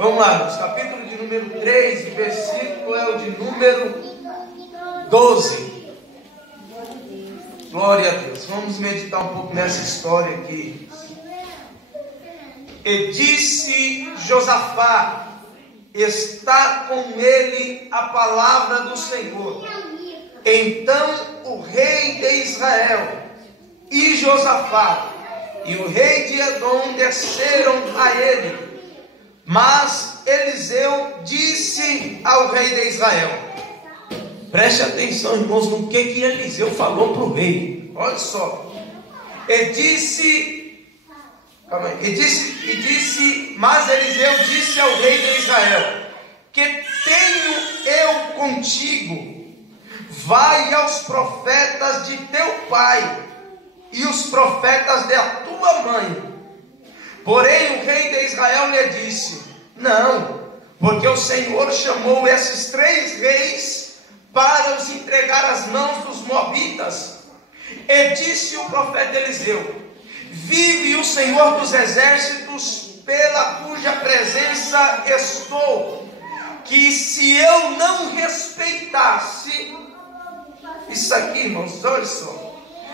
Vamos lá, o capítulo de número 3, o versículo é o de número 12. Glória a Deus. Vamos meditar um pouco nessa história aqui. E disse Josafá: está com ele a palavra do Senhor. Então o rei de Israel e Josafá e o rei de Edom desceram a ele. Mas Eliseu disse ao rei de Israel, preste atenção, irmãos, no que Eliseu falou para o rei. Olha só. Mas Eliseu disse ao rei de Israel: que tenho eu contigo? Vai aos profetas de teu pai e os profetas da tua mãe. Porém o rei de Israel lhe disse: não, porque o Senhor chamou esses 3 reis para os entregar às mãos dos moabitas. E disse o profeta Eliseu: vive o Senhor dos exércitos, pela cuja presença estou, que se eu não respeitasse, isso aqui, irmãos, olha só,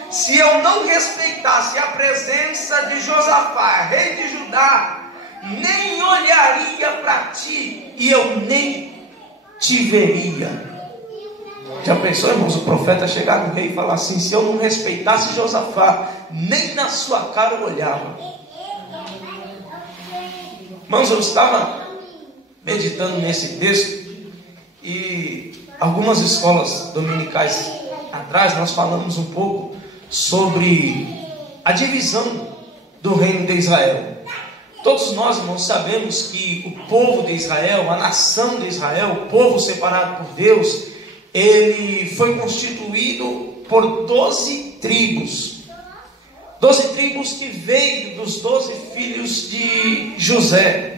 se eu não respeitasse a presença de Josafá, rei de Judá, nem olharia para ti e eu nem te veria. Já pensou, irmãos, o profeta chegar no rei e falar assim: se eu não respeitasse Josafá, nem na sua cara eu olhava. Irmãos, eu estava meditando nesse texto, e algumas escolas dominicais atrás nós falamos um pouco sobre a divisão do reino de Israel. Todos nós, irmãos, sabemos que o povo de Israel, a nação de Israel, o povo separado por Deus, ele foi constituído por 12 tribos. 12 tribos que veio dos 12 filhos de José.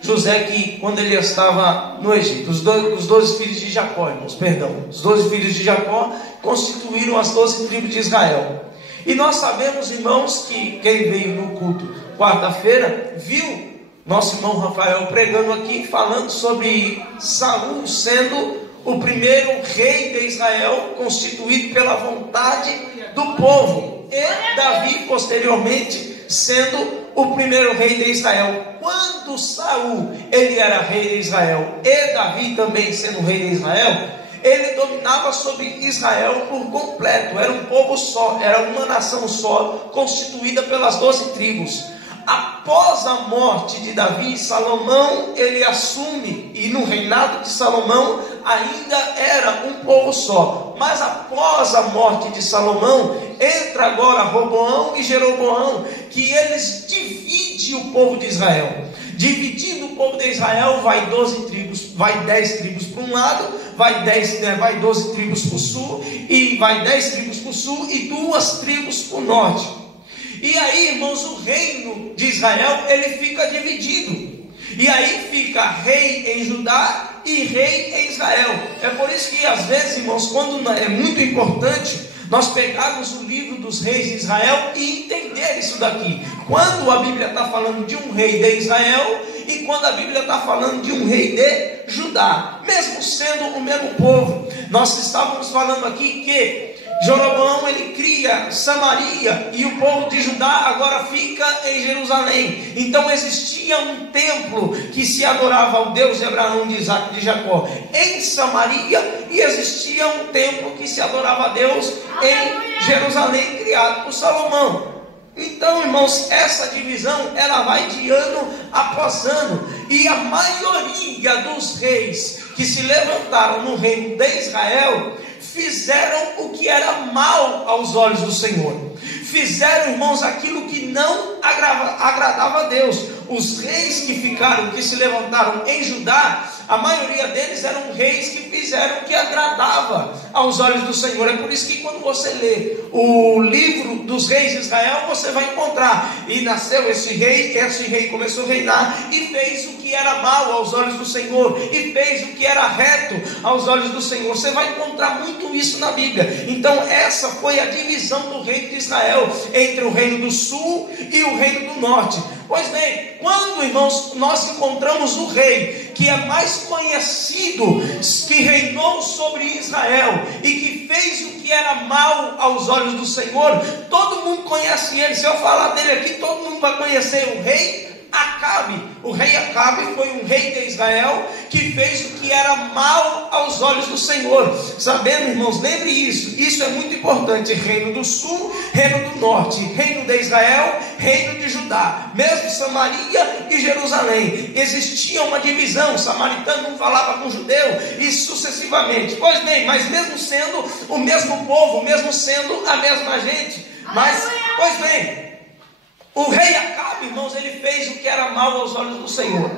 José que, quando ele estava no Egito, os 12 filhos de Jacó, irmãos, perdão, os 12 filhos de Jacó constituíram as 12 tribos de Israel. E nós sabemos, irmãos, que quem veio no culto quarta-feira viu nosso irmão Rafael pregando aqui, falando sobre Saul sendo o primeiro rei de Israel, constituído pela vontade do povo, e Davi posteriormente sendo o primeiro rei de Israel. Quando Saul ele era rei de Israel e Davi também sendo rei de Israel, ele dominava sobre Israel por completo. Era um povo só, era uma nação só, constituída pelas 12 tribos. Após a morte de Davi, Salomão ele assume, e no reinado de Salomão ainda era um povo só. Mas após a morte de Salomão, entra agora Roboão e Jeroboão, que eles dividem o povo de Israel. Dividindo o povo de Israel, vai 12 tribos, vai 10 tribos para um lado, vai 12 tribos para o sul, e vai 10 tribos para o sul e 2 tribos para o norte. E aí, irmãos, o reino de Israel ele fica dividido. E aí fica rei em Judá e rei em Israel. É por isso que às vezes, irmãos, quando é muito importante nós pegarmos o livro dos reis de Israel e entender isso daqui. Quando a Bíblia está falando de um rei de Israel e quando a Bíblia está falando de um rei de Judá, mesmo sendo o mesmo povo. Nós estávamos falando aqui que Jeroboão ele cria Samaria e o povo de Judá agora fica em Jerusalém. Então existia um templo que se adorava ao Deus de Abraão, de Isaac e de Jacó em Samaria, e existia um templo que se adorava a Deus em Jerusalém, criado por Salomão. Então, irmãos, essa divisão ela vai de ano após ano, e a maioria dos reis que se levantaram no reino de Israel fizeram o que era mal aos olhos do Senhor. Fizeram, irmãos, aquilo que não agradava a Deus. Os reis que se levantaram em Judá, a maioria deles eram reis que fizeram o que agradava aos olhos do Senhor. É por isso que quando você lê o livro dos reis de Israel, você vai encontrar: e nasceu esse rei começou a reinar e fez o que era mal aos olhos do Senhor, e fez o que era reto aos olhos do Senhor. Você vai encontrar muito isso na Bíblia. Então essa foi a divisão do reino de Israel entre o reino do sul e o reino do norte. Pois bem, quando, irmãos, nós encontramos o rei que é mais conhecido, que reinou sobre Israel e que fez o que era mal aos olhos do Senhor, todo mundo conhece ele. Se eu falar dele aqui, todo mundo vai conhecer o rei Acabe. O rei Acabe foi um rei de Israel que fez o que era mal aos olhos do Senhor. Sabendo, irmãos, lembre isso é muito importante: reino do sul, reino do norte, reino de Israel, reino de Judá, mesmo Samaria e Jerusalém, existia uma divisão. O samaritano não falava com o judeu e sucessivamente. Pois bem, mas mesmo sendo o mesmo povo, mesmo sendo a mesma gente, pois bem, o rei Acabe, irmãos, ele fez o que era mal aos olhos do Senhor.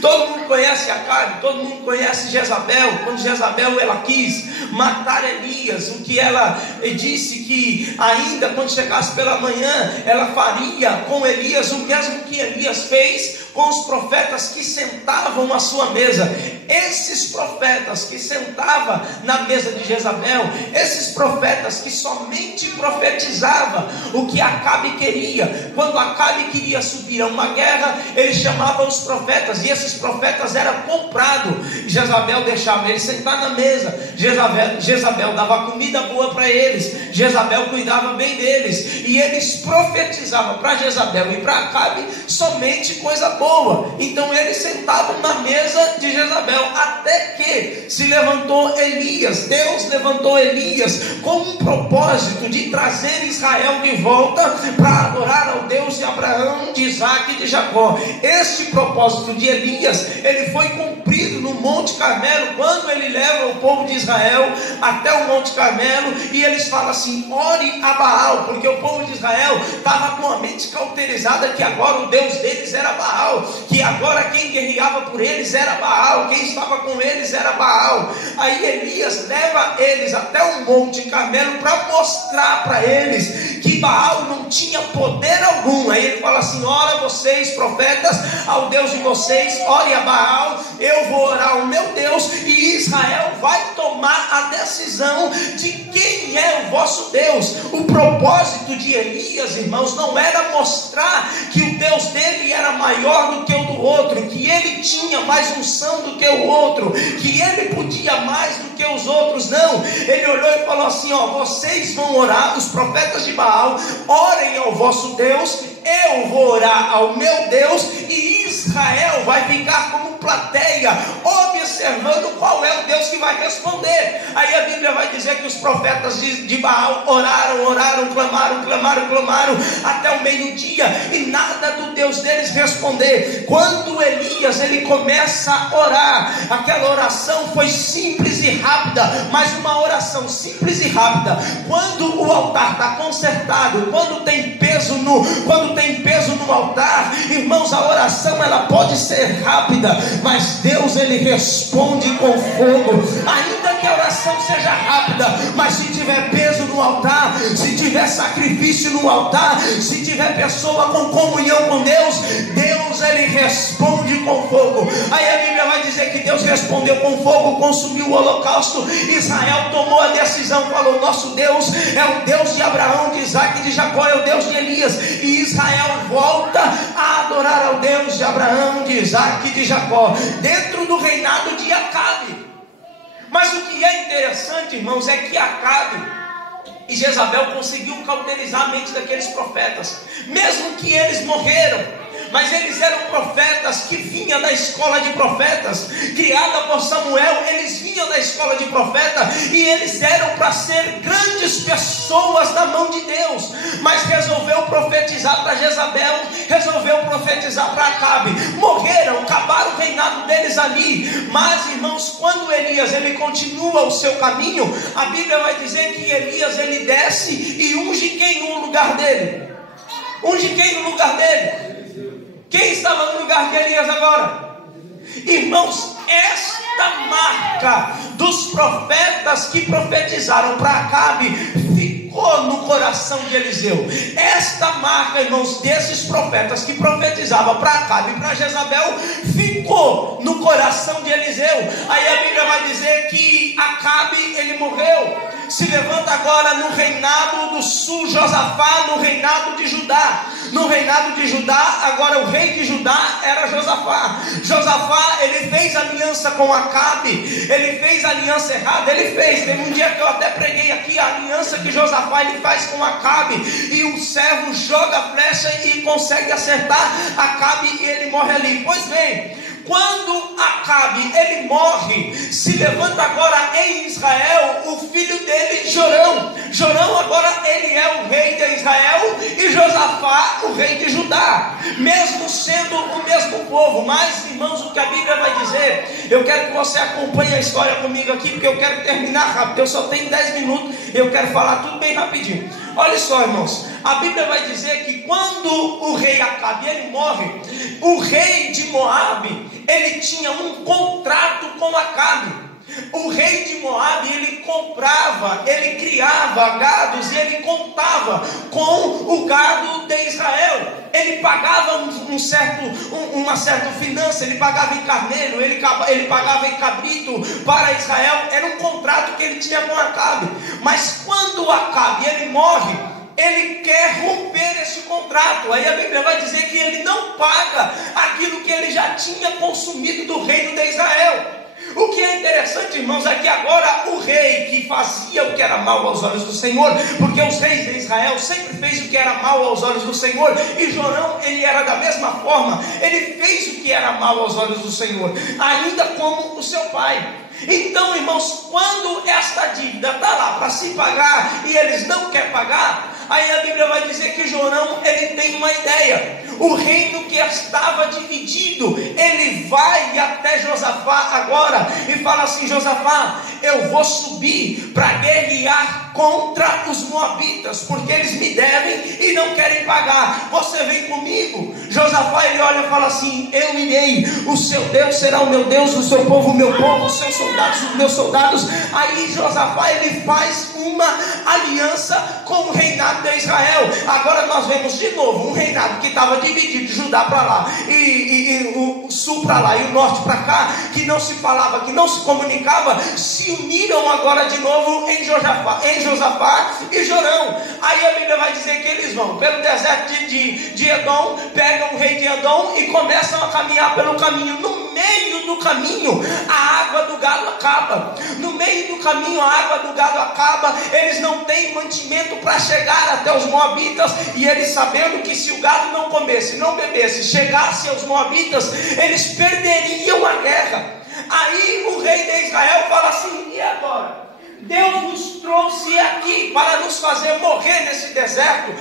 Todo mundo conhece Acabe, todo mundo conhece Jezabel. Quando Jezabel ela quis matar Elias, o que ela disse que ainda quando chegasse pela manhã ela faria com Elias o mesmo que Elias fez com os profetas que sentavam à sua mesa. Esses profetas que sentavam na mesa de Jezabel, esses profetas que somente profetizavam o que Acabe queria. Quando Acabe queria subir a uma guerra, ele chamava os profetas, e esses profetas eram comprados. Jezabel deixava eles sentar na mesa. Jezabel dava comida boa para eles. Jezabel cuidava bem deles, e eles profetizavam para Jezabel e para Acabe somente coisa boa. Então eles sentavam na mesa de Jezabel, até que se levantou Elias. Deus levantou Elias com um propósito de trazer Israel de volta para adorar ao Deus de Abraão, de Isaac e de Jacó. Este propósito de Elias, ele foi cumprido no Monte Carmelo, quando ele leva o povo de Israel até o Monte Carmelo, e eles falam assim: ore a Baal, porque o povo de Israel estava com a mente cauterizada que agora o Deus deles era Baal, que agora quem guerreava por eles era Baal, quem estava com eles era Baal. Aí Elias leva eles até o Monte Carmelo para mostrar para eles que Baal não tinha poder algum. Aí ele fala assim: ora vocês profetas ao Deus de vocês, ore a Baal, eu vou orar ao meu Deus, e Israel vai tomar a decisão de quem é o vosso Deus. O propósito de Elias, irmãos, não era mostrar que o Deus dele era maior do que o do outro, que ele tinha mais unção do que o outro, que ele podia mais do que os outros. Não, ele olhou e falou assim: ó, vocês vão orar, os profetas de Baal, orem ao vosso Deus, eu vou orar ao meu Deus, e Israel vai ficar como plateia, observando qual é o Deus que vai responder. Aí a Bíblia vai dizer que os profetas de Baal oraram, clamaram até o meio-dia, e nada do Deus deles responder. Quando Elias ele começa a orar, aquela oração foi simples e rápida, mas uma oração simples e rápida, quando o altar está consertado, quando tem peso no altar, irmãos, a oração ela pode ser rápida, mas Deus ele responde com fogo. Ainda que a oração seja rápida, mas se tiver peso no altar, se tiver sacrifício no altar, se tiver pessoa com comunhão com Deus, Deus ele responde com fogo. Aí a Bíblia vai dizer que Deus respondeu com fogo, consumiu o holocausto. Israel tomou a decisão, falou: nosso Deus é o Deus de Abraão, de Isaac e de Jacó, é o Deus de Elias. E Israel volta a adorar ao Deus de Abraão, de Isaac e de Jacó, dentro do reinado de Acabe. Mas o que é interessante, irmãos, é que Acabe e Jezabel conseguiu cauterizar a mente daqueles profetas, mesmo que eles morreram. Mas eles eram profetas que vinham da escola de profetas, criada por Samuel. Eles vinham da escola de profeta, e eles eram para ser grandes pessoas na mão de Deus. Mas resolveu profetizar para Jezabel, resolveu profetizar para Acabe. Morreram, acabaram o reinado deles ali. Mas, irmãos, quando Elias ele continua o seu caminho, a Bíblia vai dizer que Elias ele desce e unge quem no lugar dele? Unge quem no lugar dele? Quem estava no lugar de Elias agora? Irmãos, esta marca dos profetas que profetizaram para Acabe ficou no coração de Eliseu. Esta marca, irmãos, desses profetas que profetizavam para Acabe e para Jezabel ficou no coração de Eliseu. Aí a Bíblia vai dizer que Acabe ele morreu. Se levanta agora no reinado do sul Josafá, no reinado de Judá. No reinado de Judá, agora o rei de Judá era Josafá. Josafá, ele fez aliança com Acabe, ele fez aliança errada, teve um dia que eu até preguei aqui, a aliança que Josafá ele faz com Acabe, e o servo joga a flecha e consegue acertar Acabe e ele morre ali. Pois bem, quando Acabe ele morre, se levanta agora em Israel o filho dele, Jorão. Jorão agora ele é o rei de Israel e Josafá o rei de Judá, mesmo sendo o mesmo povo. Mas, irmãos, o que a Bíblia vai dizer, eu quero que você acompanhe a história comigo aqui, porque eu quero terminar rápido, eu só tenho 10 minutos, eu quero falar tudo bem rapidinho. Olha só, irmãos, a Bíblia vai dizer que quando o rei Acabe ele morre, o rei de Moabe ele tinha um contrato com Acabe. O rei de Moabe ele comprava, ele criava gados e ele contava com o gado de Israel. Ele pagava uma certa finança, ele pagava em carneiro, ele pagava em cabrito para Israel. Era um contrato que ele tinha com Acabe. Mas quando Acabe ele morre, ele quer romper esse contrato. Aí a Bíblia vai dizer que ele não paga aquilo que ele já tinha consumido do reino de Israel. O que é interessante, irmãos, é que agora o rei que fazia o que era mal aos olhos do Senhor, porque os reis de Israel sempre fez o que era mal aos olhos do Senhor, e Jorão ele era da mesma forma, ele fez o que era mal aos olhos do Senhor, ainda como o seu pai. Então, irmãos, quando esta dívida está lá para se pagar e eles não querem pagar, aí a Bíblia vai dizer que Jorão ele tem uma ideia. O reino que estava dividido, ele vai até Josafá agora e fala assim: Josafá, eu vou subir para guerrear contra os moabitas, porque eles me devem e não querem pagar. Você vem comigo? Josafá ele olha e fala assim: eu irei, o seu Deus será o meu Deus, o seu povo o meu povo, os seus soldados os meus soldados. Aí Josafá ele faz uma aliança com o reinado de Israel. Agora nós vemos de novo um reinado que estava dividido, Judá para lá e o sul para lá e o norte para cá, que não se falava, que não se comunicava, se uniram agora de novo em Josafá e Jorão. Aí a Bíblia vai dizer que eles vão pelo deserto de Edom, pegam o rei de Edom e começam a caminhar pelo caminho. No meio do caminho a água do gado acaba. No meio do caminho a água do gado acaba. Eles não têm mantimento para chegar até os moabitas, e eles sabendo que se o gado não comesse, não bebesse, chegasse aos moabitas, eles perderiam a guerra. Aí o rei de Israel fala assim: e agora? Deus nos trouxe aqui para nos fazer morrer nesse deserto,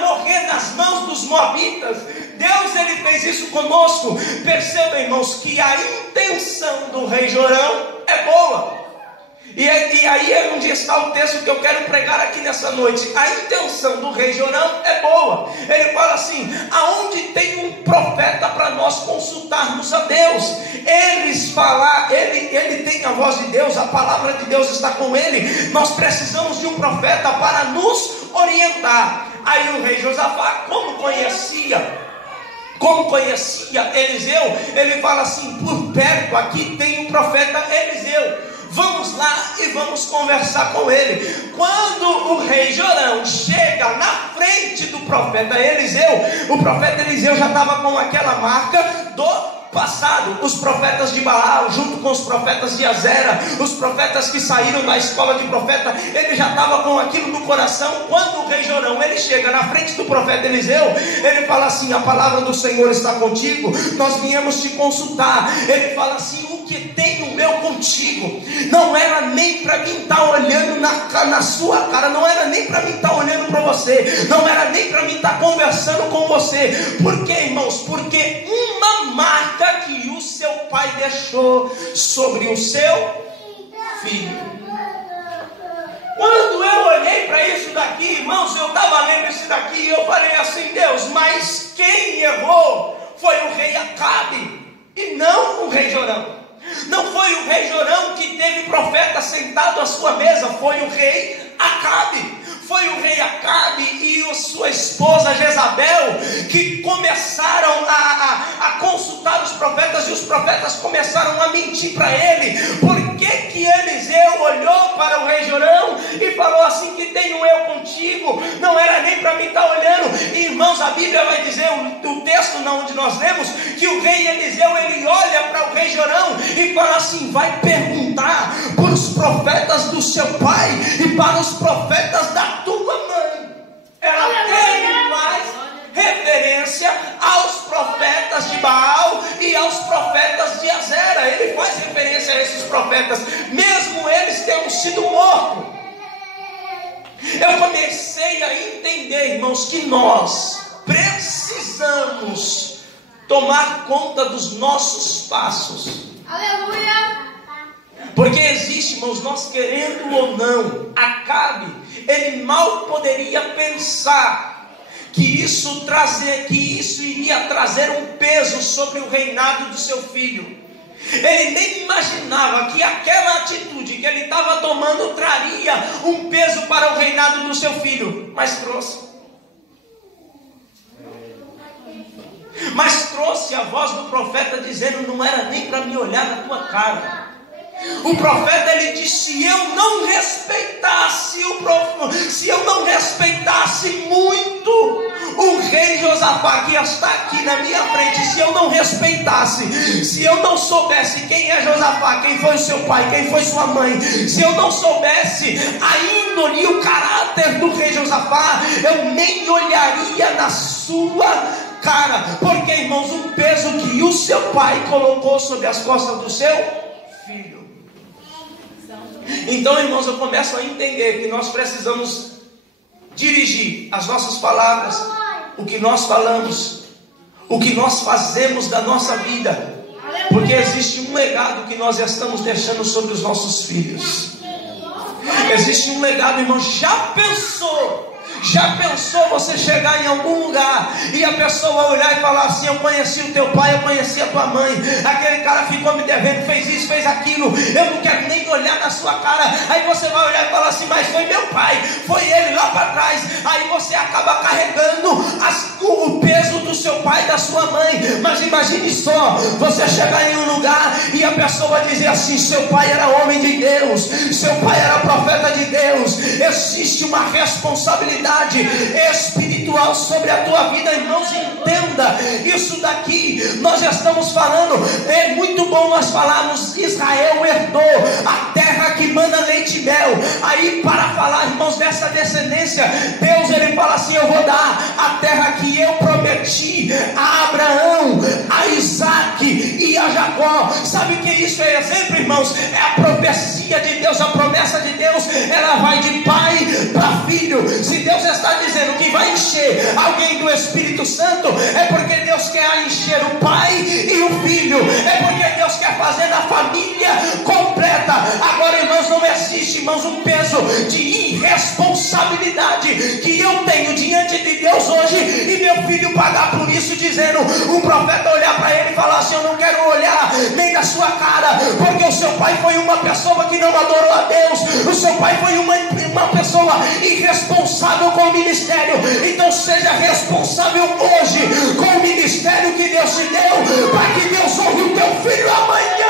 morrer nas mãos dos moabitas. Deus ele fez isso conosco. Percebam, irmãos, que a intenção do rei Jorão é boa. E aí é onde está o texto que eu quero pregar aqui nessa noite. A intenção do rei Jorão é boa. Ele fala assim: aonde tem um profeta para nós consultarmos a Deus? Ele tem a voz de Deus, a palavra de Deus está com ele. Nós precisamos de um profeta para nos orientar. Aí o rei Josafá, como conhecia Eliseu, ele fala assim: por perto aqui tem o profeta Eliseu, vamos lá e vamos conversar com ele. Quando o rei Jorão chega na frente do profeta Eliseu, o profeta Eliseu já estava com aquela marca do passado. Os profetas de Baal, junto com os profetas de Azera, os profetas que saíram da escola de profeta, ele já estava com aquilo no coração. Quando o rei Jorão ele chega na frente do profeta Eliseu, ele fala assim: a palavra do Senhor está contigo, nós viemos te consultar. Ele fala assim: o que tem o meu contigo? Não era nem para mim estar olhando na sua cara, não era nem para mim estar olhando para você, não era nem para mim estar conversando com você. Por quê, irmãos? Porque uma marca que o seu pai deixou sobre o seu filho. Quando eu olhei para isso daqui, irmãos, eu estava lendo isso daqui e eu falei assim: Deus, mas quem errou foi o rei Acabe e não o rei Jorão. Não foi o rei Jorão que teve profeta sentado à sua mesa, foi o rei Acabe. Foi o rei Acabe e a sua esposa Jezabel que começaram a consultar os profetas, e os profetas começaram a mentir para ele. Por que Eliseu olhou para o rei Jorão e falou assim: que tenho eu contigo? Não era nem para mim estar olhando. Irmãos, a Bíblia vai dizer, o texto onde nós lemos, que o rei Eliseu, ele olha para o rei Jorão e fala assim: vai perguntar para os profetas do seu pai e para os profetas da tua mãe. Ele faz referência aos profetas de Baal e aos profetas de Azera. Ele faz referência a esses profetas, mesmo eles tendo sido mortos. Eu comecei a entender, irmãos, que nós precisamos tomar conta dos nossos passos. Aleluia! Porque existe, irmãos, nós querendo ou não, Acabe, ele mal poderia pensar que isso iria trazer um peso sobre o reinado do seu filho. Ele nem imaginava que aquela atitude que ele estava tomando traria um peso para o reinado do seu filho, mas trouxe. Mas trouxe a voz do profeta dizendo: não era nem para me olhar na tua cara. O profeta, ele disse: se eu não respeitasse muito o rei Josafá, que está aqui na minha frente, se eu não respeitasse, se eu não soubesse quem é Josafá, quem foi o seu pai, quem foi sua mãe, se eu não soubesse a índole e o caráter do rei Josafá, eu nem olharia na sua cara. Porque, irmãos, um peso que o seu pai colocou sobre as costas do seu filho. Então, irmãos, eu começo a entender que nós precisamos dirigir as nossas palavras, o que nós falamos, o que nós fazemos da nossa vida, porque existe um legado que nós estamos deixando sobre os nossos filhos. Existe um legado, irmão. Já pensou você chegar em algum lugar e a pessoa olhar e falar assim: eu conheci o teu pai, eu conheci a tua mãe, aquele cara ficou me devendo, fez isso, fez aquilo, eu não quero nem olhar na sua cara. Aí você vai olhar e falar assim: mas foi meu pai, foi ele lá para trás. Aí você acaba carregando o peso do seu pai e da sua mãe. Mas imagine só, você chegar em um lugar e a pessoa dizer assim: seu pai era homem de Deus, seu pai era profeta de Deus. Existe uma responsabilidade espiritual sobre a tua vida, irmãos. Entenda isso daqui. Nós já estamos falando, é muito bom nós falarmos: Israel herdou a terra que mana leite e mel. Aí, para falar, irmãos, dessa descendência, Deus, ele fala assim: eu vou dar a terra que eu prometi a Abraão, a Isaac e a Jacó. Sabe o que isso é exemplo, irmãos? É a profecia de Deus, a promessa de Deus. Ela vai de pai para filho. Se Deus está dizendo que vai encher alguém do Espírito Santo, é porque Deus quer encher o pai e o filho, é porque Deus quer fazer na família completa. Agora, irmãos, não existe, irmãos, um peso de irresponsabilidade que eu tenho diante de Deus hoje e meu filho pagar por isso, dizendo, um profeta olhar para ele e falar assim: eu não quero olhar nem na sua cara, porque o seu pai foi uma pessoa que não adorou a Deus, o seu pai foi uma pessoa irresponsável com o ministério. Então seja responsável hoje com o ministério que Deus te deu, para que Deus honre o teu filho amanhã.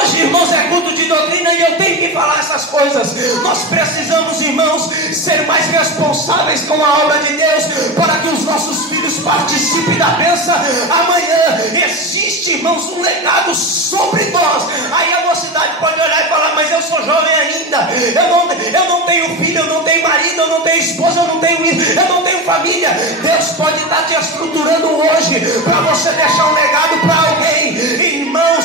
Hoje, irmãos, é culto de doutrina e eu tenho que falar essas coisas. Nós precisamos, irmãos, ser mais responsáveis com a obra de Deus, para que os nossos filhos participem da bênção amanhã. Existe, irmãos, um legado sobre nós. Aí a mocidade pode olhar e falar: mas eu sou jovem ainda, eu não tenho filho, eu não tenho marido, eu não tenho esposa, eu não tenho isso, eu não tenho família. Deus pode estar te estruturando hoje para você deixar um legado para alguém. Irmãos,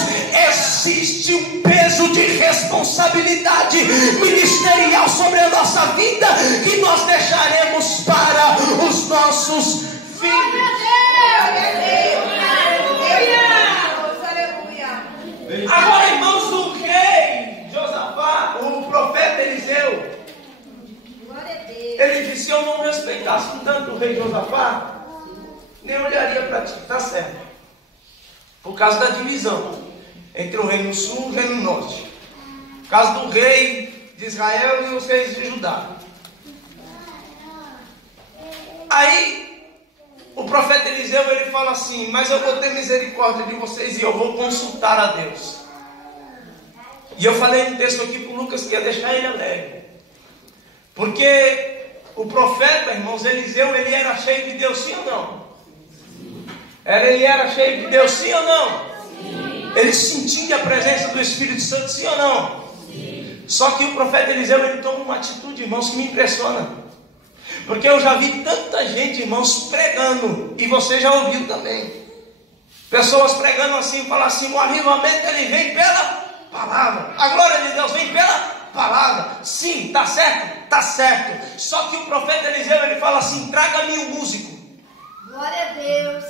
existe um peso de responsabilidade ministerial sobre a nossa vida que nós deixaremos para os nossos filhos. Agora, irmãos, o rei Josafá, o profeta Eliseu, ele disse: se eu não respeitasse tanto o rei Josafá, nem olharia para ti. Está certo, por causa da divisão entre o reino sul e o reino norte, por causa do rei de Israel e os reis de Judá. Aí o profeta Eliseu, ele fala assim: mas eu vou ter misericórdia de vocês e eu vou consultar a Deus. E eu falei um texto aqui para o Lucas que ia deixar ele alegre, porque o profeta, irmãos, Eliseu, ele era cheio de Deus, sim ou não? Ele era cheio de Deus, sim ou não? Sim. Ele sentia a presença do Espírito Santo, sim ou não? Sim. Só que o profeta Eliseu, ele toma uma atitude, irmãos, que me impressiona, porque eu já vi tanta gente, irmãos, pregando, e você já ouviu também, pessoas pregando assim, falam assim: o avivamento ele vem pela palavra, a glória de Deus vem pela palavra. Sim, está certo? Está certo. Só que o profeta Eliseu, ele fala assim: traga-me um músico. Glória a Deus.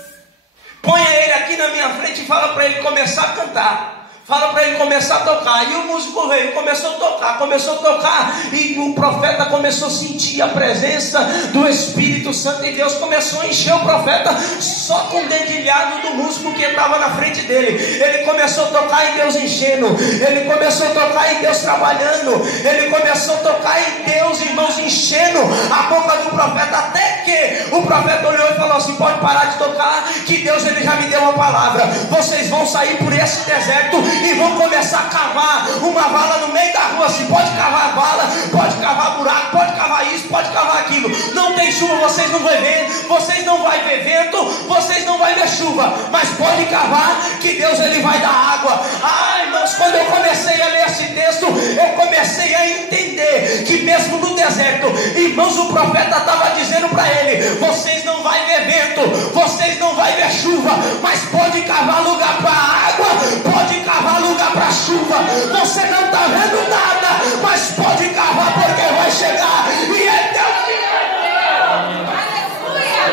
Ponha ele aqui na minha frente e fala para ele começar a cantar. Fala para ele começar a tocar. E o músico veio, começou a tocar. E o profeta começou a sentir a presença do Espírito Santo. E Deus começou a encher o profeta só com o dedilhado do músico que estava na frente dele. Ele começou a tocar e Deus enchendo. Ele começou a tocar e Deus trabalhando. Ele começou a tocar e Deus, irmãos, enchendo a boca do profeta. Até que o profeta olhou e falou assim: pode parar de tocar, que Deus ele já me deu uma palavra. Vocês vão sair por esse deserto e vão começar a cavar uma vala no meio da rua. Se pode cavar vala, pode cavar buraco, pode cavar isso, pode cavar aquilo. Não tem chuva, vocês não vão ver, vocês não vão ver vento, vocês não vão ver chuva, mas pode cavar que Deus ele vai dar água. Ai, irmãos, quando eu comecei a ler esse texto, eu comecei a entender que mesmo no deserto, irmãos, o profeta estava dizendo para ele: vocês não vão ver vento, vocês não vão ver chuva, mas pode cavar lugar para água, pode cavar lugar para chuva. Você não está vendo nada, mas pode cavar, porque vai chegar e é Deus.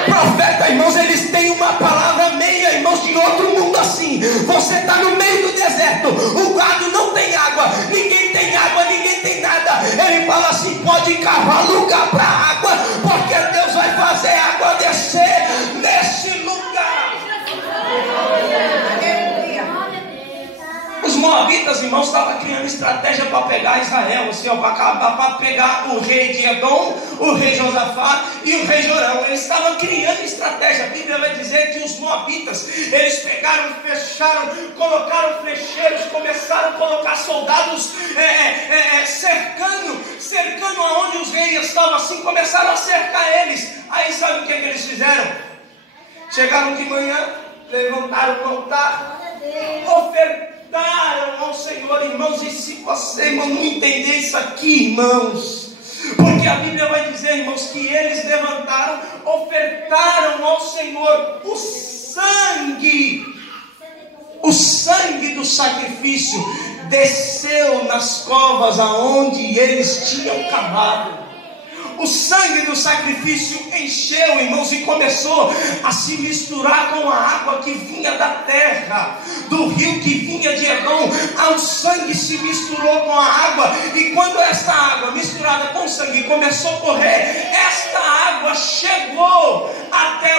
Profeta, irmãos, eles têm uma palavra meia, irmãos, de outro mundo assim. Você está no meio do deserto, o gado não tem água, ninguém tem nada. Ele fala assim: pode cavar lugar para água, porque Deus vai fazer água descer nesse lugar. Os moabitas, irmãos, estavam criando estratégia para pegar Israel, assim, para pegar o rei de Edom, o rei Josafá e o rei Jorão. Eles estavam criando estratégia. A Bíblia vai dizer que os moabitas, eles pegaram, fecharam, colocaram flecheiros, começaram a colocar soldados cercando aonde os reis estavam, assim, começaram a cercar eles. Aí sabe o que eles fizeram? Chegaram de manhã, levantaram o altar, ofertaram ao Senhor, irmãos. E se você, irmão, não entender isso aqui, irmãos, porque a Bíblia vai dizer, irmãos, que eles levantaram, ofertaram ao Senhor o sangue do sacrifício desceu nas covas aonde eles tinham cavado. O sangue do sacrifício encheu, irmãos, e começou a se misturar com a água que vinha da terra, do rio que vinha de Edom. O sangue se misturou com a água, e quando esta água misturada com o sangue começou a correr, esta água chegou até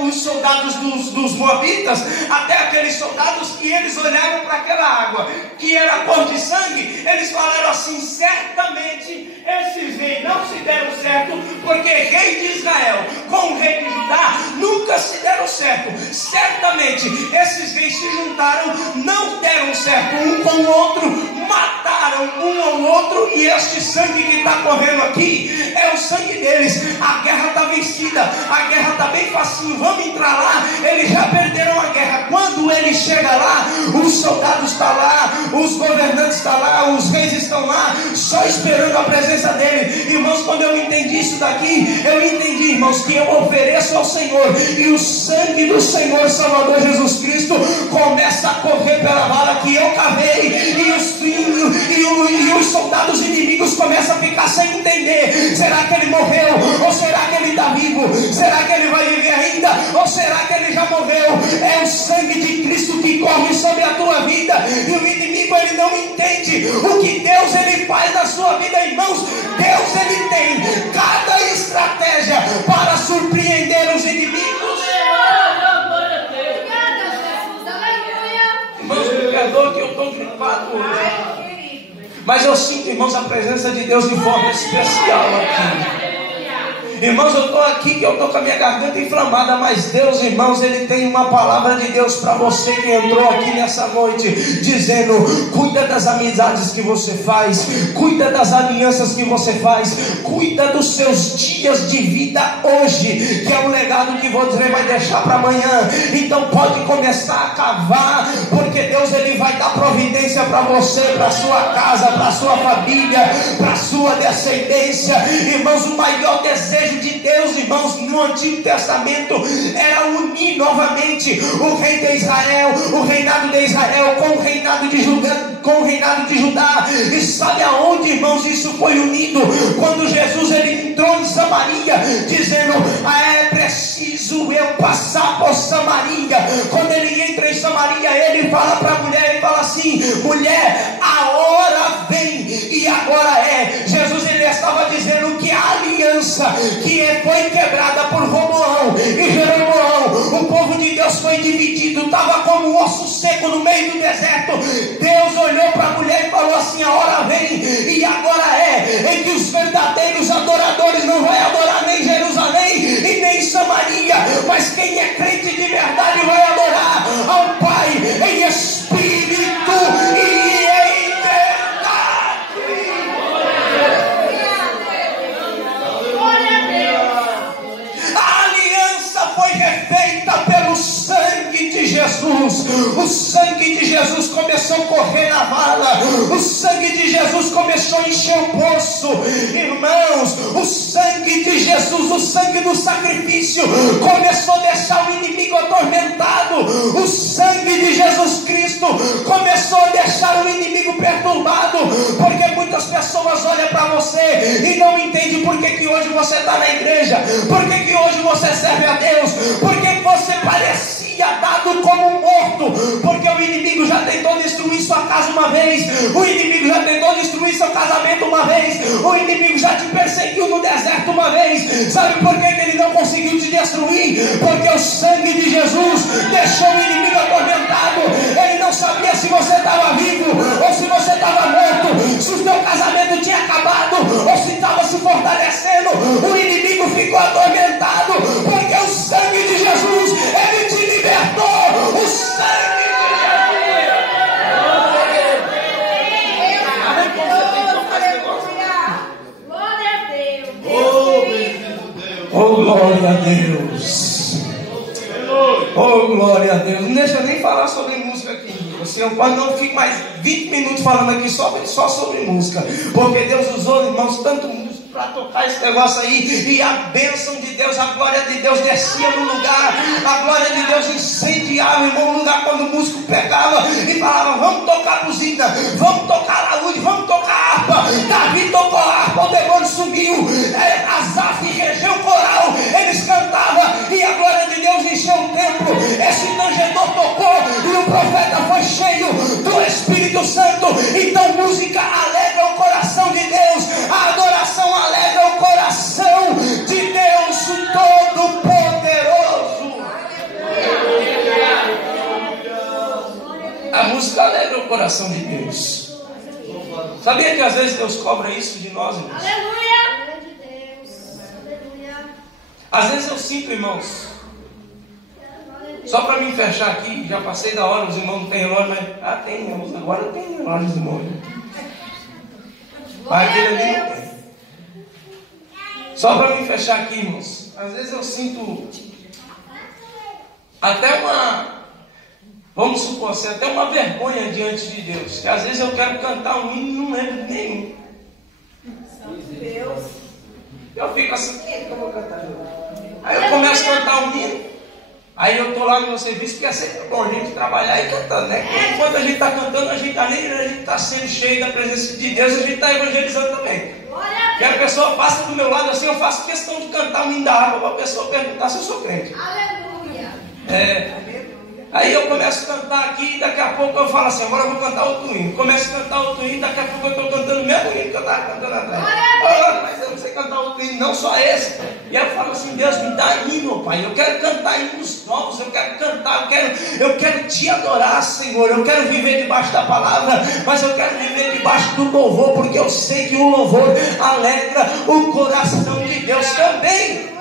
os soldados dos moabitas, até aqueles soldados, e eles olharam para aquela água que era cor de sangue. Eles falaram assim: certamente esses reis não se deram certo, porque rei de Israel com o rei de Judá nunca se deram certo. Certamente esses reis se juntaram, não deram certo um com o outro, mataram um ao outro, e este sangue que está correndo aqui é o sangue deles. A guerra está vencida, a guerra está bem facinho, vamos entrar lá. Eles já perderam a guerra. Quando ele chega lá, os soldados estão lá, os governantes estão lá, os reis estão lá, só esperando a presença dele. Irmãos, quando eu entendi isso daqui, eu entendi, irmãos, que eu ofereço ao Senhor, e o sangue do Senhor Salvador Jesus Cristo começa a correr pela vala que eu cavei, e os soldados inimigos começam a ficar sem entender: será que ele morreu? Ou será que ele está vivo? Será que ele vai viver ainda? Ou será que ele já morreu? É o sangue de Cristo que corre sobre a tua vida, e o inimigo ele não entende o que Deus ele faz na sua vida, irmãos. Deus ele tem cada estratégia para surpreender os inimigos. Irmãos, me perdoa que eu estou gripado hoje, mas eu sinto, irmãos, a presença de Deus de forma especial aqui. Irmãos, eu estou aqui que eu estou com a minha garganta inflamada, mas Deus, irmãos, Ele tem uma palavra de Deus para você que entrou aqui nessa noite, dizendo: cuida das amizades que você faz, cuida das alianças que você faz, cuida dos seus dias de vida hoje, que é um legado que você vai deixar para amanhã. Então pode começar a cavar, porque Deus, Ele vai dar providência para você, para sua casa, para sua família, para sua descendência. Irmãos, o maior desejo de Deus, irmãos, no Antigo Testamento era unir novamente o rei de Israel, o reinado de Israel com o reinado de Judá, E sabe aonde, irmãos, isso foi unido? Quando Jesus, ele entrou em Samaria, dizendo: é preciso eu passar por Samaria. Quando ele entra em Samaria, ele fala para a mulher, ele fala assim: mulher, a hora vem e agora é. Jesus, ele estava dizendo que a aliança que foi quebrada por Roboão e Jeroboão, o povo de Deus foi dividido, estava como um osso seco no meio do deserto. Deus olhou para a mulher e falou assim: a hora vem e agora é, em que os verdadeiros adoradores não vão adorar nem em Jerusalém e nem em Samaria, mas quem é crente de verdade vai adorar ao Pai em espírito e em verdade. A aliança foi refeita pelo sangue de Jesus. O sangue de Jesus começou a correr na vala, o sangue de Jesus começou a encher o poço. Irmãos, o sangue de Jesus, o sangue do sacrifício, começou a deixar o inimigo atormentado. O sangue de Jesus Cristo começou a deixar o inimigo perturbado, porque muitas pessoas olham para você e não entendem por que hoje você está na igreja, por que hoje você serve a Deus, porque você parecia dado como morto, porque o inimigo já tentou destruir sua casa uma vez, o inimigo já tentou destruir seu casamento uma vez, o inimigo já te perseguiu no deserto uma vez. Sabe por que ele não conseguiu te destruir? Porque o sangue de Jesus deixou o inimigo atormentado. Ele não sabia se você estava vivo ou se você estava morto, se o seu casamento tinha acabado ou se estava se fortalecendo. O inimigo ficou atormentado, porque o sangue de Jesus, ele te libertou. O sangue de Oh, glória a Deus. Oh, glória a Deus. Não deixa eu nem falar sobre música aqui. Assim, eu quase não fico mais 20 minutos falando aqui só sobre música, porque Deus usou, irmãos, tanto música para tocar esse negócio aí, e a bênção de Deus, a glória de Deus descia no lugar, a glória de Deus incendiava, irmão, no lugar. Quando o músico pegava e falava: vamos tocar buzina, vamos tocar alaúde, vamos tocar harpa. Davi tocou a harpa, o demônio sumiu. Asaf regeu o coral, eles cantavam e a glória de Deus encheu o templo. Esse tangedor tocou e o profeta foi cheio do Espírito Santo. Então música alegra o coração de Deus, a adoração alegra o coração de Deus Todo-Poderoso. A música alegra o coração de Deus. Sabia que às vezes Deus cobra isso de nós, irmãos? Aleluia! Aleluia! Às vezes eu sinto, irmãos, só para me fechar aqui, já passei da hora, os irmãos não têm relógio, mas tem, irmãos, agora tem relógio, os irmãos. Mas aquele ali não tem. Só para me fechar aqui, irmãos, às vezes eu sinto até vamos supor assim, até uma vergonha diante de Deus, que às vezes eu quero cantar um hino e não lembro de nenhum. Deus. Eu fico assim: quem é que eu vou cantar? Aí eu começo a cantar um hino, aí eu estou lá no meu serviço, porque é sempre bom a gente trabalhar e cantando, né? Enquanto a gente está cantando, a gente além de a gente está sendo cheio da presença de Deus, a gente está evangelizando também. E a pessoa passa do meu lado assim, eu faço questão de cantar um hino da harpa para a pessoa perguntar se eu sou crente. Aleluia! Aí eu começo a cantar aqui, e daqui a pouco eu falo assim: agora eu vou cantar outro hino. Começo a cantar outro hino, daqui a pouco eu estou cantando o mesmo hino que eu estava cantando atrás. Mas eu não sei cantar outro hino, não só esse. E eu falo assim: Deus, me dá hino, Pai. Eu quero cantar hinos novos, eu quero cantar, eu quero te adorar, Senhor. Eu quero viver debaixo da palavra, mas eu quero viver debaixo do louvor, porque eu sei que o louvor alegra o coração de Deus também.